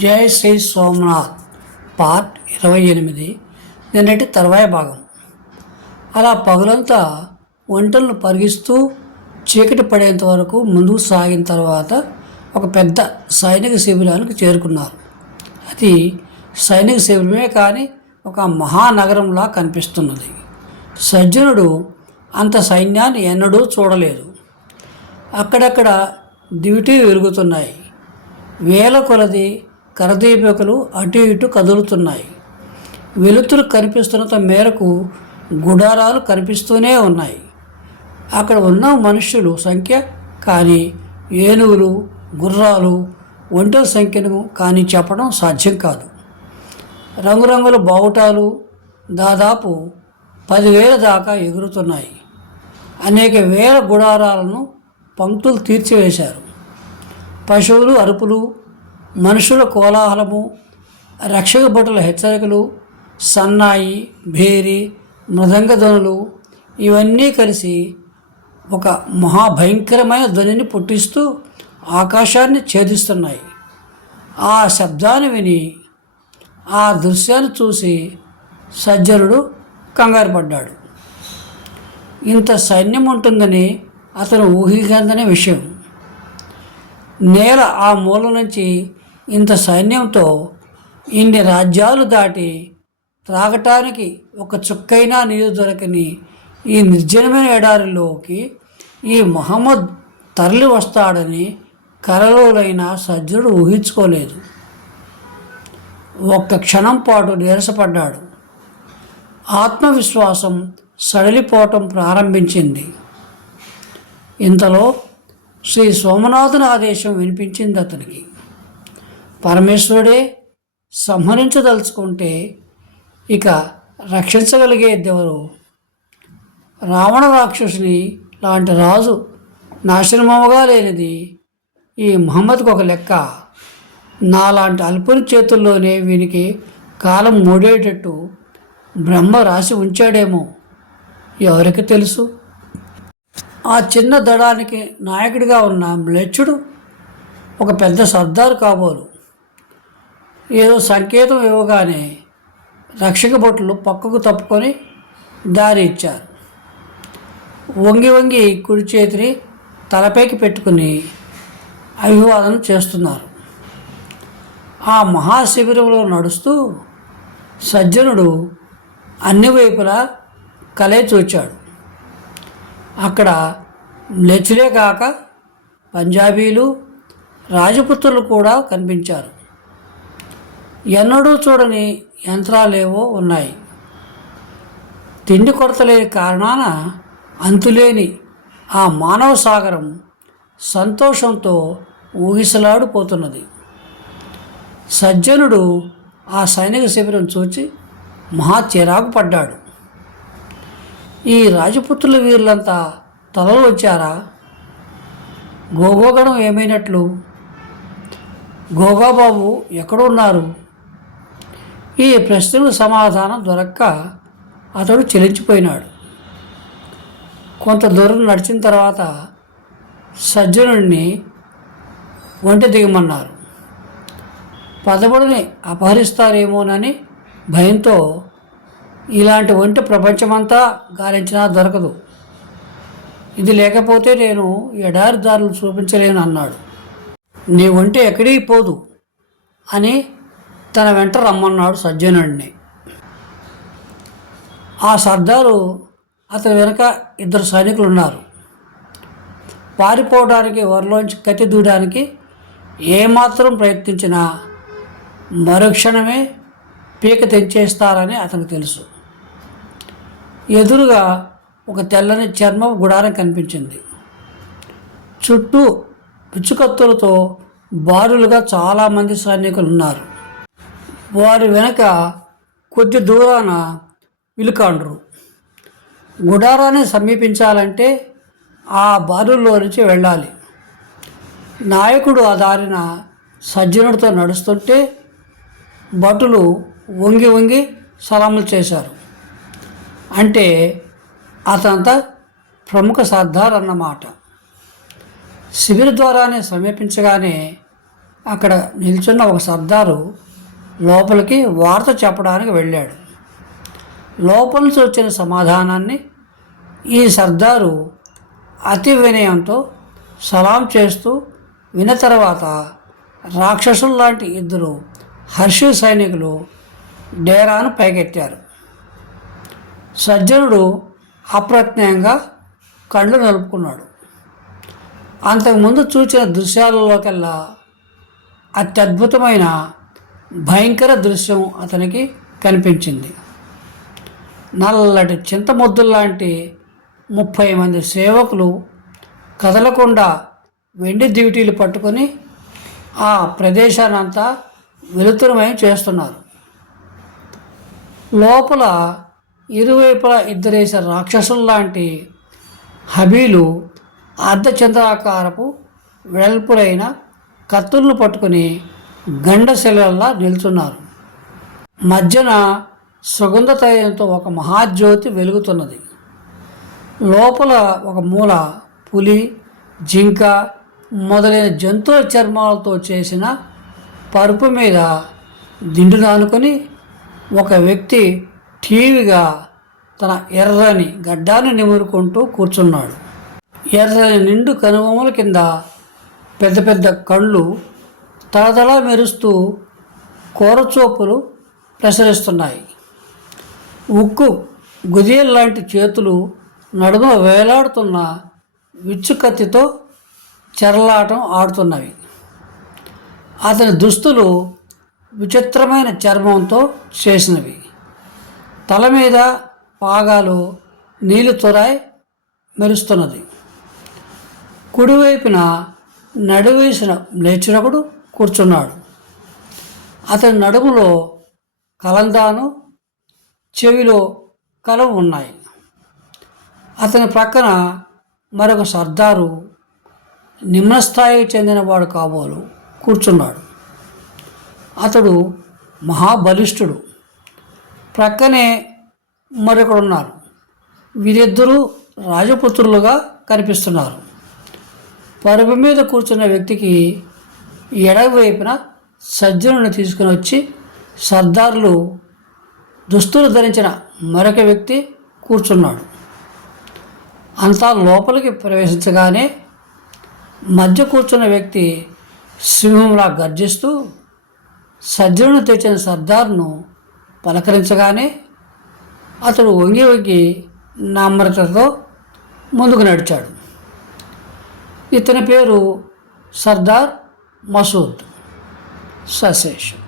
జై శ్రీ సోమనాథ్ పార్ట్ ఇరవై ఎనిమిది. నిన్నటి తర్వాయి భాగం. అలా పగులంతా వంటలను పరిగిస్తూ చీకటి పడేంత వరకు ముందుకు సాగిన తర్వాత ఒక పెద్ద సైనిక శిబిరానికి చేరుకున్నారు. అది సైనిక శిబిరమే కానీ ఒక మహానగరంలా కనిపిస్తున్నది. సజ్జనుడు అంత సైన్యాన్ని ఎన్నడూ చూడలేదు. అక్కడక్కడ దివిటి వెలుగుతున్నాయి వేల కొలది కరదీపికలు అటు ఇటు కదులుతున్నాయి. వెలుతురు కనిపిస్తున్నంత మేరకు గుడారాలు కనిపిస్తూనే ఉన్నాయి. అక్కడ ఉన్న మనుషులు సంఖ్య కానీ ఏనుగులు గుర్రాలు ఒంటల సంఖ్యను కానీ చెప్పడం సాధ్యం కాదు. రంగురంగుల బావుటాలు దాదాపు పదివేల దాకా ఎగురుతున్నాయి. అనేక వేల గుడారాలను పంక్తులు తీర్చివేశారు. పశువులు అరుపులు మనుషుల కోలాహలము రక్షక భటుల హెచ్చరికలు సన్నాయి భేరి మృదంగ ఇవన్నీ కలిసి ఒక మహాభయంకరమైన ధ్వనిని పుట్టిస్తూ ఆకాశాన్ని ఛేదిస్తున్నాయి. ఆ శబ్దాన్ని విని ఆ దృశ్యాన్ని చూసి సజ్జనుడు కంగారు పడ్డాడు. ఇంత సైన్యం ఉంటుందని అతను ఊహికందనే విషయం. నేల ఆ మూల నుంచి ఇంత సైన్యంతో ఇన్ని రాజ్యాలు దాటి త్రాగటానికి ఒక చుక్కైనా నీరు దొరకని ఈ నిర్జనమైన ఎడారిలోకి ఈ మహమ్మద్ తరలి వస్తాడని కలలోలైన సజ్జుడు ఊహించుకోలేదు. ఒక్క క్షణం పాటు నీరసపడ్డాడు. ఆత్మవిశ్వాసం సడలిపోవటం ప్రారంభించింది. ఇంతలో శ్రీ సోమనాథుని ఆదేశం వినిపించింది అతనికి. పరమేశ్వరుడే సంహరించదలుచుకుంటే ఇక రక్షించగలిగే దెవరు రావణ రాక్షసుని లాంటి రాజు నాశనమవగా లేనిది ఈ మహమ్మద్కు ఒక లెక్క. నాలాంటి అల్పుని చేతుల్లోనే వీనికి కాలం మూడేటట్టు బ్రహ్మ రాసి ఉంచాడేమో ఎవరికి తెలుసు? ఆ చిన్న దళానికి నాయకుడిగా ఉన్న మ్లేచ్చుడు ఒక పెద్ద సర్దారు కాబోలు. ఏదో సంకేతం ఇవ్వగానే రక్షక భటులు పక్కకు తప్పుకొని దారి ఇచ్చారు. వంగి వంగి కుడి చేతిని తలపైకి పెట్టుకుని అభివాదన చేస్తున్నారు. ఆ మహాశిబిరంలో నడుస్తూ సజ్జనుడు అన్ని వైపులా కలే చూచాడు. అక్కడ మ్లెచ్చులే కాక పంజాబీలు రాజపుత్రులు కూడా కనిపించారు. ఎన్నడూ చూడని యంత్రాలేవో ఉన్నాయి. తిండి కొరత లేని కారణాన అంతులేని ఆ మానవ సాగరం సంతోషంతో ఊగిసలాడిపోతున్నది. సజ్జనుడు ఆ సైనిక శిబిరం చూచి మహా చిరాకు పడ్డాడు. ఈ రాజపుత్రుల వీరులంతా తలలు వచ్చారా? గోగోగణం ఏమైనట్లు? గోగాబాబు ఎక్కడున్నారు? ఈ ప్రశ్నకు సమాధానం దొరక్క అతడు చెలించిపోయినాడు. కొంత దూరం నడిచిన తర్వాత సజ్జనుడిని వంట దిగమన్నారు. పదవుడిని అపహరిస్తారేమోనని భయంతో ఇలాంటి ఒంటి ప్రపంచమంతా గాలించినా దొరకదు. ఇది లేకపోతే నేను ఎడారి దారులు చూపించలేను అన్నాడు నీ ఒంటి ఎక్కడికి పోదు అని తన వెంట రమ్మన్నాడు సజ్జనుడిని. ఆ సర్దారు అతని వెనుక ఇద్దరు సైనికులు ఉన్నారు పారిపోవడానికి వరలోంచి కత్తి దూయడానికి ఏమాత్రం ప్రయత్నించినా మరుక్షణమే పీక తెంచేస్తారని అతనికి తెలుసు. ఎదురుగా ఒక తెల్లని చర్మం గుడారం కనిపించింది. చుట్టూ పిచ్చుకత్తులతో బారులుగా చాలామంది సైనికులు ఉన్నారు వారి వెనక కొద్ది దూరాన విలుకాండ్రు. గుడారాన్ని సమీపించాలంటే ఆ బారుల్లో నుంచి వెళ్ళాలి. నాయకుడు ఆ దారిన సజ్జనుడితో నడుస్తుంటే భటులు వంగి వంగి సలాములు చేశారు. అంటే అతనంతా ప్రముఖ సర్దార్ అన్నమాట. శిబిర ద్వారానే సమీపించగానే అక్కడ నిల్చున్న ఒక సర్దారు లోపలికి వార్త చెప్పడానికి వెళ్ళాడు. లోపల నుంచి వచ్చిన సమాధానాన్ని ఈ సర్దారు అతి వినయంతో సలాం చేస్తూ విన తర్వాత రాక్షసులు లాంటి ఇద్దరు హర్షి సైనికులు డేరాను పైకెత్తారు. సజ్జనుడు అప్రజ్ఞంగా కళ్ళు నలుపుకున్నాడు. అంతకుముందు చూసిన దృశ్యాలలోకెల్లా అత్యద్భుతమైన భయంకర దృశ్యం అతనికి కనిపించింది. నల్లటి చింతముద్దుల్లాంటి ముప్పై మంది సేవకులు కదలకుండా వెండి డ్యూటీలు పట్టుకొని ఆ ప్రదేశానంతా వెలుతురమయం చేస్తున్నారు. లోపల ఇరువైపులా ఇద్దరేసే రాక్షసుల్లాంటి హబీలు అర్ధచంద్రాకారపు వెడల్పులైన కత్తులను పట్టుకుని గండశిలల్లా నిల్చున్నారు. మధ్యన సుగంధ తైలంతో ఒక మహాజ్యోతి వెలుగుతున్నది. లోపల ఒక మూల పులి జింక మొదలైన జంతువుల చర్మాలతో చేసిన పరుపు మీద దిండు నానుకొని ఒక వ్యక్తి టీవీగా తన ఎర్రని గడ్డాన్ని నిమురుకుంటూ కూర్చున్నాడు. ఎర్రని నిండు కనుబొమ్మల కింద పెద్ద పెద్ద కళ్ళు తలతల మెరుస్తూ కూరచూపులు ప్రసరిస్తున్నాయి. ఉక్కు గుదియల్ లాంటి చేతులు నడుమ వేలాడుతున్న విచ్చుకత్తితో చెరలాటం ఆడుతున్నవి. అతని దుస్తులు విచిత్రమైన చర్మంతో చేసినవి. తల మీద పాగాలు నీలి తొరాయి మెరుస్తున్నది. కుడివైపున నడువేసిన లేచినప్పుడు కూర్చున్నాడు. అతని నడుములో కలందాను చెవిలో కలం ఉన్నాయి. అతని ప్రక్కన మరొక సర్దారు నిమ్నస్థాయికి చెందినవాడు కాబోలు కూర్చున్నాడు. అతడు మహాబలిష్ఠుడు. ప్రక్కనే మరొకడున్నారు వీరిద్దరూ రాజపుత్రులుగా కనిపిస్తున్నారు. పరుపు మీద కూర్చున్న వ్యక్తికి ఎడవైపున సజ్జనుని తీసుకుని వచ్చి సర్దార్లు దుస్తులు ధరించిన మరొక వ్యక్తి కూర్చున్నాడు. అంతా లోపలికి ప్రవేశించగానే మధ్య కూర్చున్న వ్యక్తి సింహంలా గర్జిస్తూ సజ్జనుడు తెచ్చిన సర్దార్ను పలకరించగానే అతడు వంగి వంగి నమ్రతతో ముందుకు నడిచాడు. ఇతని పేరు సర్దార్ mas outro cessation.